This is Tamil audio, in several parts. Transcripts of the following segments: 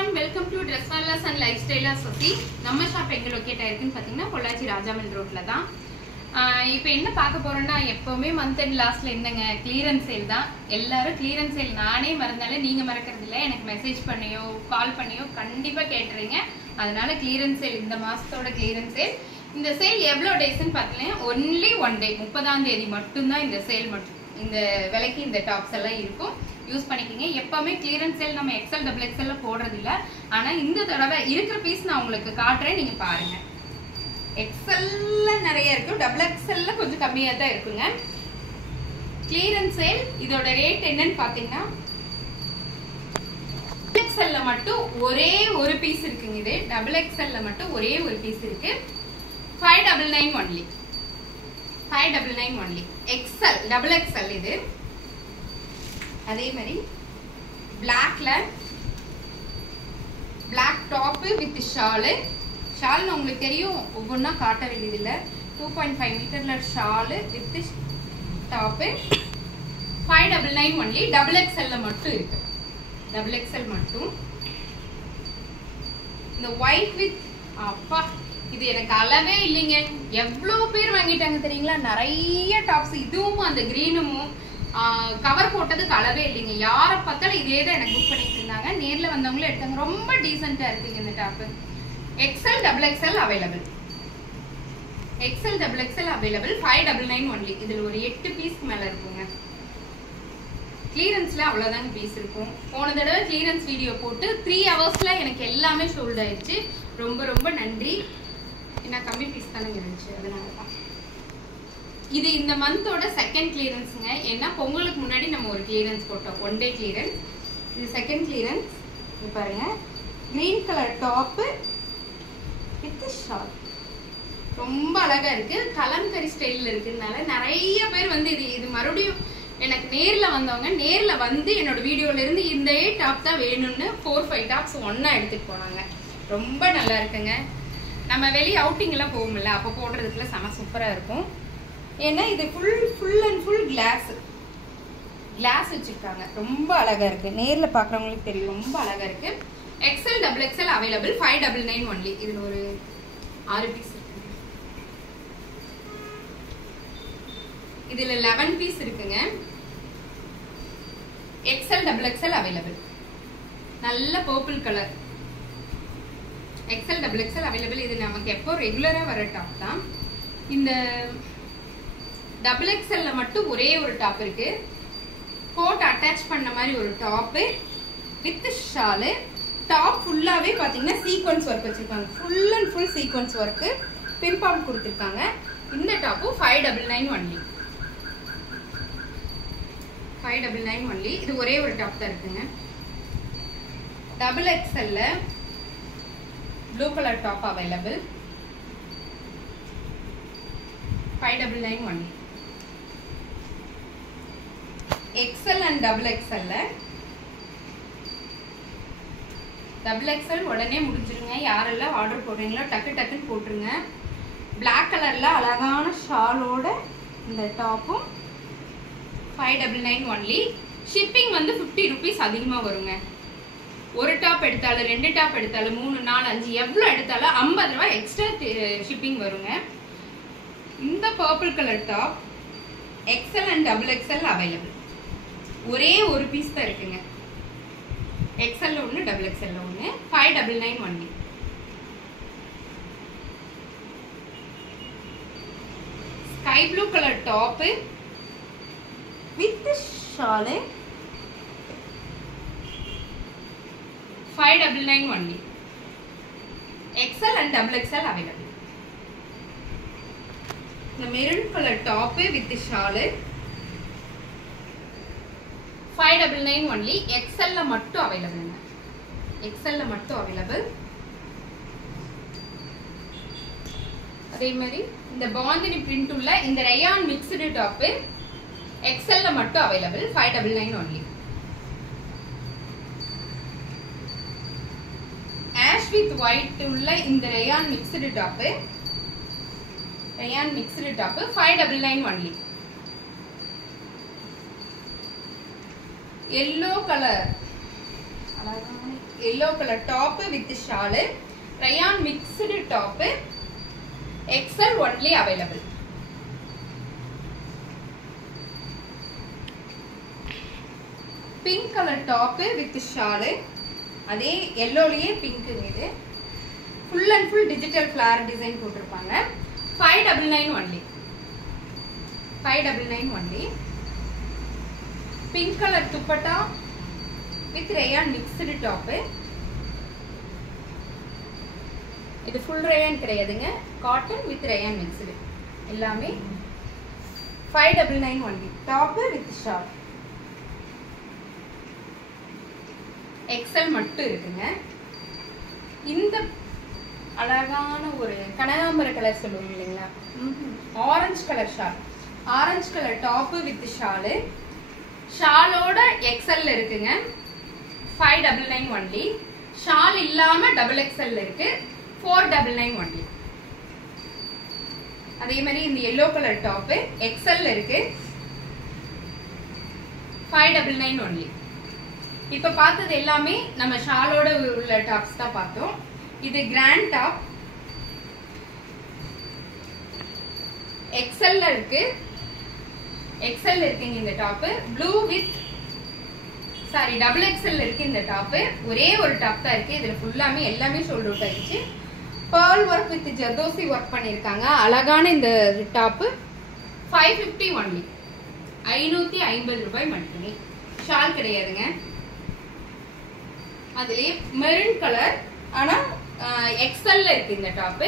everyone, welcome to Dresswallahs and Lifestyle Soci. நம்ம ஷாப் எங்க லொகேட் ஆயிருக்குன்னு பாத்தீங்கன்னா பொள்ளாச்சி ராஜாமல் ரோட்ல தான். இப்போ என்ன பார்க்க போறோம்னா எப்பவுமே மந்த் எண்ட் லாஸ்ட்ல என்னங்க கிளியரன்ஸ் சேல் தான். எல்லாரும் கிளியரன்ஸ் சேல் நானே மறந்தாலும் நீங்க மறக்கிறது இல்ல. எனக்கு மெசேஜ் பண்ணியோ கால் பண்ணியோ கண்டிப்பா கேட்றீங்க. அதனால கிளியரன்ஸ் சேல் இந்த மாசத்தோட கிளியரன்ஸ் சேல். இந்த சேல் எவ்வளவு டேஸ்ன்னு பார்த்தீங்கன்னா only 1 day 30ஆம் தேதி மட்டும் தான் இந்த சேல் மட்டும். இந்த விலைக்கு இந்த டாப்ஸ் எல்லாம் இருக்கும். யூஸ் பண்ணிக்கிங்க. எப்பவுமே கிளியரன்ஸ் சேல் நம்ம எக்ஸ்எல் டபுள் எக்ஸ்எல்ல போடுறது இல்ல. ஆனா இந்த தடவை இருக்கிற பீஸ் நான் உங்களுக்கு காட்டுறேன், நீங்க பாருங்க. எக்ஸ்எல்ல நிறைய இருக்கு, டபுள் எக்ஸ்எல்ல கொஞ்சம் கம்மியா தான் இருக்குங்க. கிளியரன்ஸ் சேல் இதோட ரேட் என்னன்னு பாத்தீங்கன்னா எக்ஸ்எல்ல மட்டும் ஒரே ஒரு பீஸ் இருக்குங்க. இது டபுள் எக்ஸ்எல்ல மட்டும் ஒரே ஒரு பீஸ் இருக்கு. 599 only. 599 only. XL double XL இது. அதே மாதிரி blackல black top with shawl. shawl உங்களுக்கு தெரியும், ஒவ்வொண்ணா காட்ட வேண்டியது இல்ல. 2.5 மீட்டர்ல shawl with top 599 only. double XL மட்டும் இருக்கு. double XL மட்டும். இந்த white with அப்பா இது எனக்கு அளவே இல்லைங்க. எவ்வளவு பேர் வாங்கிட்டாங்க தெரியுங்களா? நிறைய டாப்ஸ். இதுவும் அந்த கிரீனும் கவர் போட்டதுக்கு அளவே இல்லைங்க. யாரை பார்த்தாலும் இதே தான் எனக்கு புக் பண்ணிட்டு இருந்தாங்க. நேர்ல வந்தவங்களும் எடுத்தாங்க. ரொம்ப டீசெண்டா இருக்குங்க இந்த top. XL double XL available. XL double XL available. 599 only. இதுல ஒரு 8 பீஸ் மேல இருக்குங்க. கிளியரன்ஸ்ல அவ்வளவுதாங்க பீஸ் இருக்கும். போன தடவை கிளியரன்ஸ் வீடியோ போட்டு 3 ஹவர்ஸ்ல எனக்கு எல்லாமே சோல்ட் ஆயிடுச்சு. ரொம்ப ரொம்ப நன்றி. என்ன கம்மி பீஸ் தானே இருந்துச்சு, அதனாலதான். இது இந்த மந்தோட செகண்ட் கிளியரன்ஸ்ங்க. ஏன்னா பொங்கலுக்கு முன்னாடி நம்ம ஒரு கிளியரன்ஸ் போட்டோம், 1 day கிளியரன்ஸ். இது செகண்ட் கிளியரன்ஸ். இது பாருங்க, green colour top with shawl. ரொம்ப அழகா இருக்கு. கலம்கரி ஸ்டைல்ல இருக்குனால நிறைய பேர் வந்து இது மறுபடியும் எனக்கு நேர்ல வந்தவங்க நேர்ல வந்து என்னோட வீடியோல இருந்து இந்த டாப் தான் வேணும்னு 4-5 டாப்ஸ் ஒன்னா எடுத்துட்டு போனாங்க. ரொம்ப நல்லா இருக்குங்க. நம்ம வெளியே அவுட்டிங் எல்லாம் போகும்ல, அப்போ போடுறதுக்குள்ள செம சூப்பரா இருக்கும். ஏன்னா இது ஃபுல் அண்ட் ஃபுல் கிளாஸ் வச்சிருக்காங்க. ரொம்ப அழகா இருக்கு. நேர்ல பாக்குறவங்களுக்கு தெரியும், ரொம்ப அழகா இருக்கு. XL double XL available. 599 only. இதுல ஒரு 6 பீஸ் இருக்கு. இதுல 11 பீஸ் இருக்குங்க. XL double XL available. நல்ல purple colour. XL double XL available. இது நமக்கு எப்போ ரெகுலரா வர டாப் தான். இந்த டபுள் எக்ஸ்எல்ல மட்டும் ஒரே ஒரு டாப் இருக்கு. கோட் அட்டாச் பண்ண மாதிரி ஒரு டாப் வித் ஷால். டாப் ஃபுல்லாவே பாத்தீங்கன்னா சீக்வன்ஸ் ஒர்க் வச்சிருக்காங்க. Full and full sequence work பிம்பாம் கொடுத்திருக்காங்க. இந்த டாப்பும் 599 only. 599 only. இது ஒரே ஒரு டாப் தான் இருக்குங்க. டபுள் எக்ஸ்எல்ல blue colour top available. 599 only. XL and double XL. Double XL உடனே முடிஞ்சிருங்க. யாரெல்லாம் ஆர்டர் போடுறீங்களோ டக்கு டக்குன்னு போட்டுருங்க. பிளாக் கலர்ல அழகான ஷாலோட இந்த டாப்பும் 599 only. ஷிப்பிங் வந்து 50 rupees அதிகமா வருங்க. ஒரு டாப் எடுத்தாலும் 2 டாப் எடுத்தாலும் 3 4 5 எவ்வளவு எடுத்தாலும் 50 ரூபாய் எக்ஸ்ட்ரா ஷிப்பிங் வருங்க. இந்த purple colour top XL and double XL available. ஒரே ஒரு பீஸ் தான் இருக்குங்க. எக்ஸ்எல் ஒன்று, டபுள் எக்ஸ்எல் ஒன்று. 599 only. Sky blue colour top with shawl. 599 only. XL and double XL available. The maroon color top with shawl. 599 only. XL la mattu available. XL la mattu available. அதே மாதிரி இந்த பாந்தினி பிரிண்ட் உள்ள இந்த rayon mixed top XL la mattu available. 599 only. Ash with white உள்ள இந்த rayon mixed top 599 only. yellow color yellow colour top with shawl rayon mixed top XL only available. Pink color top with shawl அதே yellowலயே pink இது full and full digital flower design போட்டுருப்பாங்க 599 only 599 only. Pink color dupatta with rayon mixed top. இது full rayon கிடையாதுங்க, cotton with rayon mixed எல்லாமே 599 only. Top with shawl XL மட்டும் இருக்குங்க. இந்த அழகான ஒரு கனகாம்பர கலர் சொல்லுவாங்க இல்லைங்களா, orange colour shawl, orange colour top with shawl, ஷாலோட XL இருக்குங்க 599 only. ஷால் இல்லாம XXL இருக்கு 499 only. அதே மாதிரி இந்த yellow கலர் டாப் XL இருக்கு 599 only. இப்ப பார்த்தது எல்லாமே நம்ம ஷாலோட உள்ள டாப்ஸ் தான் பார்த்தோம். இது கிராண்ட் டாப் XL இருக்கு, XL இருக்குங்க இந்த top. Blue with sorry XXL இருக்கு இந்த டாப். ஒரே ஒரு டாப் தான் இருக்கு, இதுல ஃபுல்லாமே எல்லாமே ஷோல்டர் அவுட் ஆயிடுச்சு. pearl work with zardozi work பண்ணிருக்காங்க. அழகான இந்த டாப் 550 only, 550 ரூபாய் மட்டுமே. ஷால் கிடையாதுங்க. அதுலயே மெரூன் கலர், ஆனா XL இருக்கு இந்த டாப்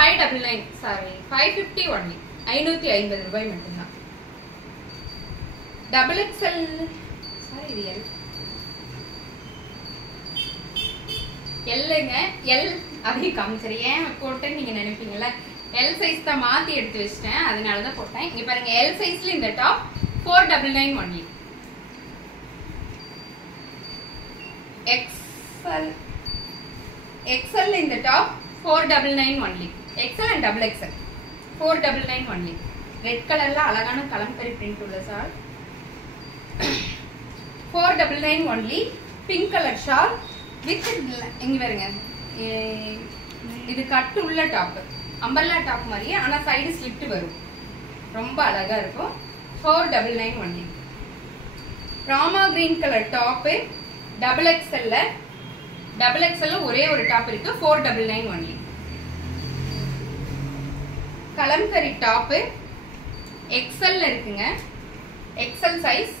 599 சாரி 550 only, 550 ரூபாய் மட்டும்தான். XXL சாரி இது Lங்க, L அதே காமிச்சறேன். ஏன் போட்டேன்னு நீங்க நினைப்பீங்கல்ல, L சைஸ் தான் மாத்தி எடுத்து வச்சிட்டேன், அதனால தான் போட்டேன். இங்க பாருங்க L சைஸ்ல இந்த டாப் 499 only. XL இந்த top 499 only. XL and XXL 499 only. Red கலர்ல அழகான கலம்கரி பிரிண்ட் உள்ள shawl 499 only. Pink colour shawl with இங்க பாருங்க, இது கட்டு உள்ள டாப், அம்பர்லா டாப் மாதிரியே, ஆனா சைடு ஸ்லிட் வரும், ரொம்ப அழகா இருக்கும். 499 only. Rama green colour top XXL ஒரே ஒரு டாப் இருக்கு 499 only. கலம்கரி டாப் XL இருக்குங்க, XL size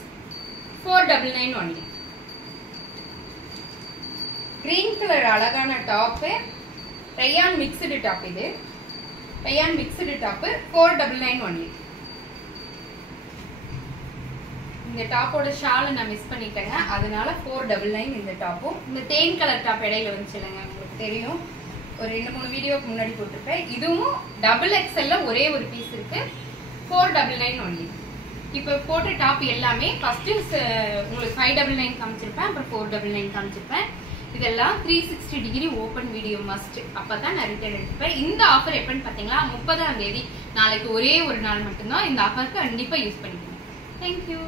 499 only. Green colour அழகான டாப் ரயான் மிக்ஸ்டு டாப், இது ரயான் மிக்ஸ்டு டாப் 499 only. இந்த டாப்போட ஷால் நான் மிஸ் பண்ணிட்டேங்க, அதனால 499 இந்த டாப்பும். இந்த தேன் கலர் டாப் இடையில வந்துச்சு இல்லைங்க, உங்களுக்கு தெரியும், ஒரு 2-3 வீடியோக்கு முன்னாடி போட்டிருப்பேன். இதுவும் XXL ஒரே ஒரு பீஸ் இருக்கு 499 only. இப்ப போட்ட டாப் எல்லாமே ஃபர்ஸ்ட் உங்களுக்கு 599 காமிச்சிருப்பேன், அப்புறம் 499 காமிச்சிருப்பேன். இதெல்லாம் 360 டிகிரி ஓபன் வீடியோ மஸ்ட், அப்பதான் நான் ரிட்டர்ன் எடுத்துப்பேன். இந்த ஆஃபர் எப்பன்னு பாத்தீங்களா 30ஆம் தேதி, நாளைக்கு ஒரே ஒரு நாள் மட்டும்தான் இந்த ஆஃபருக்கு கண்டிப்பா யூஸ் பண்ணிக்கணும். தேங்க்யூ.